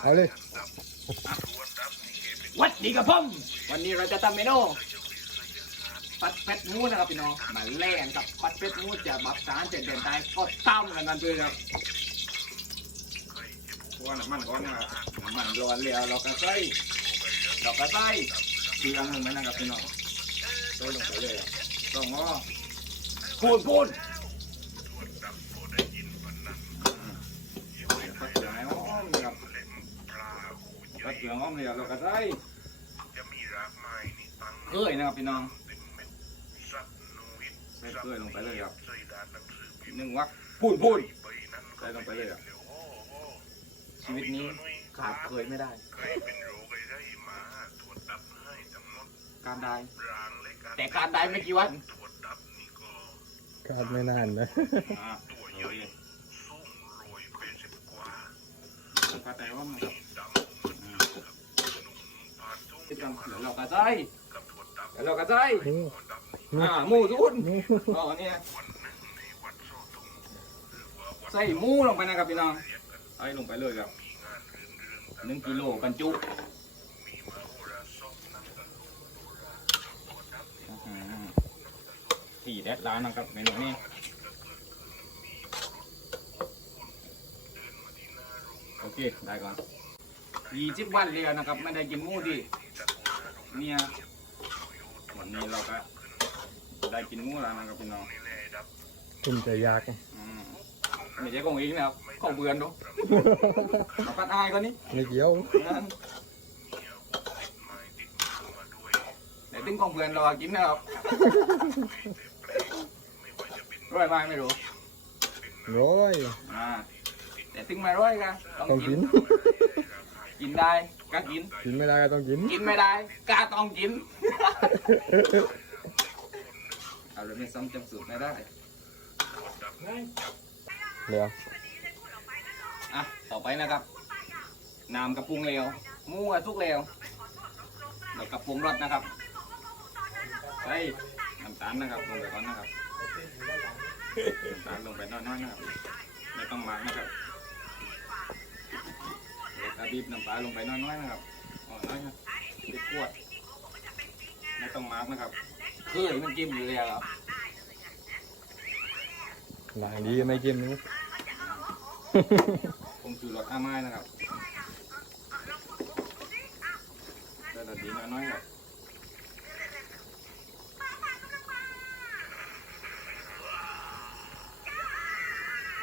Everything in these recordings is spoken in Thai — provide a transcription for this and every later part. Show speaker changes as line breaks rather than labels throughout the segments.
เอาเลย
วัดดีกับผมวันนี้เราจะทำเมนูปัดเป็ดงูนะครับพี่น้องมาแล่นกับปัดเป็ดงูจะบับสารเจ็ดเดือนตายก็ตั้มกันนั่นเลยครับเพราะว่าน้ำมันร้อนนะครับน้ำมันร้อนแล้วเราก็ใส่เราก็ใส่เครื่องลงไปนะครับพี่น้องใส่ลงไปเลยต้องงอพูนพูนปัดเครื่องให้หอมนะครับปัด เครื่องหอมเลยเราก็ใส่เกลือนะครับพี่น้องใส่เกลือลงไปเลยครับหนึ่งวักพูดพูดใส่ลงไปเลยครับชีวิตนี้ขาดเคยไม่ได้การได้แต่การได้ไม่กี่วัน
ขาดไม่นานนะ
อ่าโอเคการได้ว่ามันอ่าที่ต้อง เดี๋ยวเรากระจายเดี๋ยวเรากระจาย
นี่
อ่าหมูทุน
นี่
อ๋อเนี่ยใส่หมูลงไปนะครับพี่น้องใส่ลงไปเลยครับหนึ่งกิโลบรรจุอื้อหือสี่แดดล้านนะครับเมนูนี้โอเคได้ก่อนยี่สิบวันเลยนะครับ ไม่ได้กินหมูดิ เนี่ยวันนี้เราก็ได้กินหมูแล้วนะครับพี่น้อง
คุณจะยาก
อืมไม่ใช่ของเองนะครับของเบือนเนาะมาปัดอายก่อนนี่
ไม่เกี่ยว
นั่นแต่ตึ้งของเบือนเราอะกินนะครับร้อยไหมไม่รู้
ร้อย
อ่าแต่ตึ้งไม่ร้อยกัน
ต้องกิน
กินได้ก็กิน
กินไม่ได้ก็ต้องกิน
กินไม่ได้ก็ต้องกิน เอาเลยไม่ซ้ำจำสูตรไม่ได้
เดี๋ยว
อะ ต่อไปนะครับ น้ำกระปุงเหลวหมูกระทุกเหลวแล้วกระปุงรสนะครับใส่น้ำตาลนะครับลงไปก่อนนะครับน้ำตาลลงไปน้อยๆนะครับ ไม่ต้องมากนะครับ แล้วก็บีบน้ำปลาลงไปน้อยๆนะครับอ๋อน้อยนะบีบขวดไม่ต้องมากนะครับคือมันกินอยู่เลยครับ
หลังดีไม่จิ้มนี่
ผมชูรสอาไม้นะครับแต่ละดีน้อยๆครับ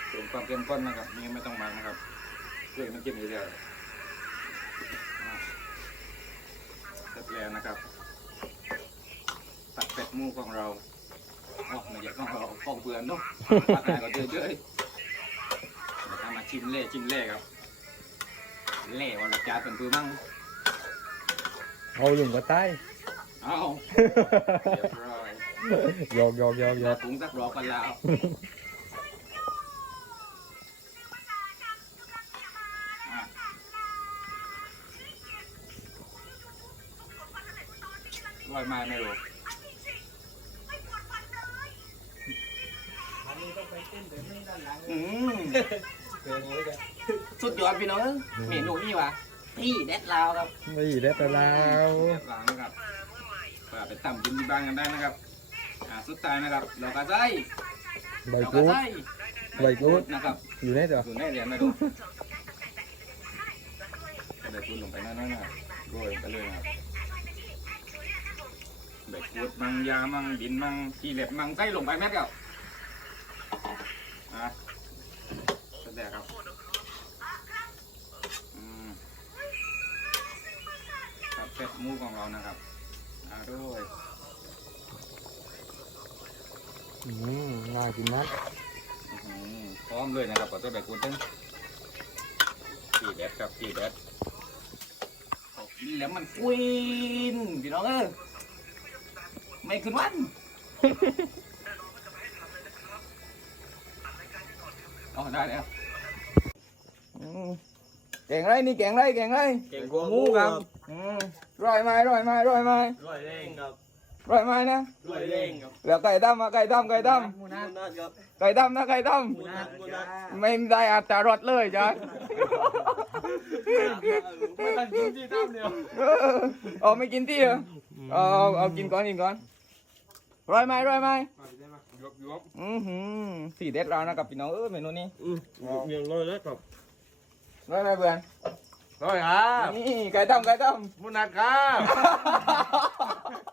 เติมความเข้มข้นนะครับนี่ไม่ต้องมากนะครับ เพื่อให้มันกินอยู่เลยอ่าเสร็จแล้วนะครับ ตัดเป็ดหมูของเราโอ้ไม่อยากต้องเราของเปลือนเนาะตัดให้ก็เจอๆแล้วก็มาชิมเล่ชิมเล่ครับเล่วันละจานเป็นปือมั่ง
เอาลุงก็ใต้
เอาเรียบร้อย
หยอกหยอกหยอกหย
แล้
อ
ว
ก
ปรุงสักรอบกันแล้ว ร้อยไม้ไม่รู้อืมสุดยอดพี่น้องเมนูนี่วะนี่แดดลาวครับ
ไม่ได้แต่แล้ว
เรียบร้อยนะครับก็ไปตำกินที่บ้านกันได้นะครับอ่าสุดท้ายนะครับเราก็ใส่
ใบ
เรา
กรู
ก็
ด
ใส่
ใบกรูด
นะครับ
อยู่ในเดี๋ยว
อยู่ในเหรียญไม่รู้ใบกูดลงไปนั่นนะครับโรยไปเลยนะครับ ใบกูดมังยามังดินมังขี้เหล็บมังใส่ลงไปแม็ดเดียวอะแสดงครับครับเป็ดมูของเรานะครับอ่าด้วย
อืมน่ากินนะ
อื้อหือพร้อมเลยนะครับขอตัวแบบกูตึ้งสี่แดดครับสี่แดดโอ้กินแล้วมันกวินพี่น้องเอ้ ไม่ขึ้นวันอ๋อได้แล้วอืมเก่งไรนี่เก่งไรเก่งไร
เก่งกว่าหมูครับ
อืมร่อยไหมร่อยไหมร่อยไหม
รวยเร่งครับ
ร่อยไหมนะ
รวยเร่งครับ
แล้วไก่ดำมาไก่ดำไก่ด
มูนัทครับำ
ไก่ดำนะไก่ด
มูนัทมูนัทำ
ไม่ได้อัตรารสเลยจ้ะ
ไม่ทันกินที่ตั้มเดียว
เออเอาไม่กินที่เหรอเอาเอาเอากินก่อนกินก่อน ร้อยไหมร้อยไหม
ยกยก
อือหือสี่เด็ดเรานะครับพี่น้องเออเมนูนี้
อืมเมียงเลยแล้วครับ
ร้อยไหมเพื่อน
ร้อยครับ
นี่ไก่ต้มไก่ต้ม
มุนัดครับ
เ